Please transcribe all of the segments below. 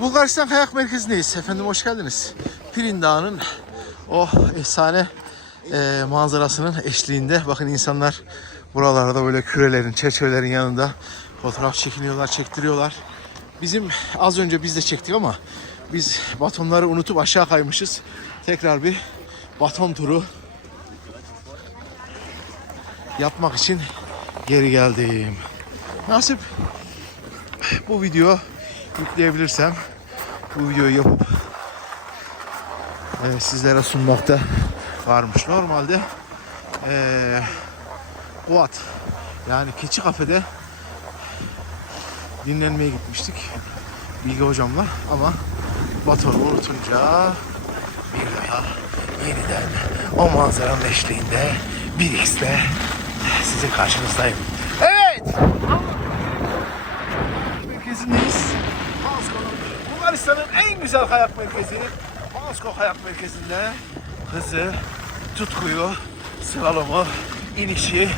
Bulgaristan Kayak Merkezi'ndeyiz. Efendim hoş geldiniz. Pirin Dağı'nın o efsane e, manzarasının eşliğinde bakın insanlar buralarda böyle kürelerin, çerçevelerin yanında fotoğraf çekiniyorlar, çektiriyorlar. Bizim az önce biz de çektik ama biz batonları unutup aşağı kaymışız. Tekrar bir baton turu yapmak için geri geldim. Nasip bu video yükleyebilirsem bu videoyu yapıp e, sizlere sunmakta varmış. Normalde e, Kuat yani Keçi Kafede dinlenmeye gitmiştik Bilge hocamla ama Baton'u unutunca bir daha yeniden o manzaranın eşliğinde bir x'te sizin karşınızdayım. Evet! merkezindeyiz. Bulgaristan'ın en güzel kayak merkezi. Pansko Kayak Merkezi'nde hızı, tutkuyu, slalomu, inişi,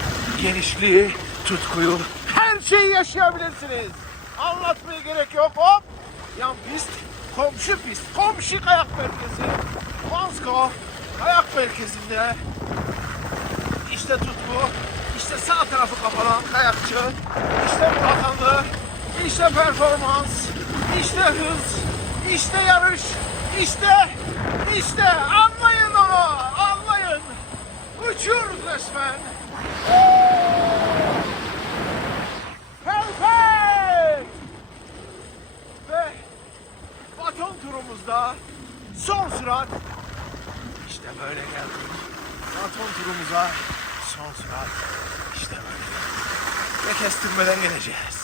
genişliği, tutkuyu, her şeyi yaşayabilirsiniz. Anlatmaya gerek yok. Hop! Yan pist, komşu pist, komşu kayak merkezi. Pansko Kayak Merkezi'nde işte tutku, işte sağ tarafı kapanan kayakçı, işte Burakanlı, işte performans, işte hız, işte yarış, işte, işte anlayın onu, anlayın. Uçuyoruz resmen. Perfect! Ve baton turumuzda son sürat işte böyle geldik. Baton turumuza son sürat işte böyle. Ve kestirmeden geleceğiz.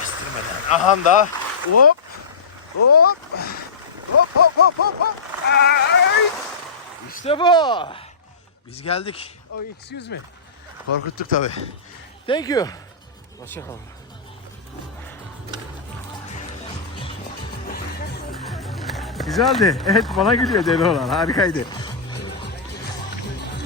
Kestirmeden. Aha da hop hop hop hop hop hop hop. Ay! İşte bu. Biz geldik. Oh excuse me. Korkuttuk tabi. Thank you. Hoşçakalın. Güzeldi. Evet bana gülüyor deli olan. Harikaydı.